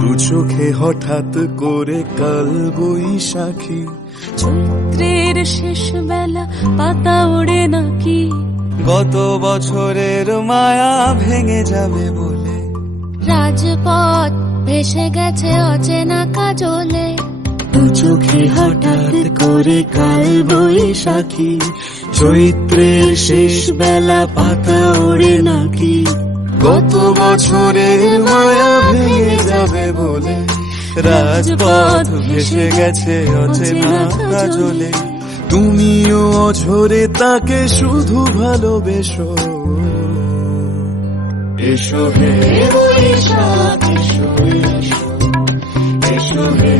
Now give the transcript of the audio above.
দু চোখে হঠাৎ করে কাল বৈশাখী, চৈত্রের শেষ বেলা পাতা ওড়ে নাকি, গত বছরের মায়া ভেঙে যাবে বলে, রাজপথ ভেসে গেছে অচেনা কাজলে। দু চোখে হঠাৎ করে কাল বৈশাখী, চৈত্রের শেষ বেলা পাতা ওড়ে নাকি, গত বছরের মায়া ভেঙে যাবে বলে, রাজপথ ভেসে গেছে অচেনা কাজলে। তুমিও অঝরে তাকে শুধু ভালোবেসো, এসো হে বৈশাখ এসো, এসো, এসো হে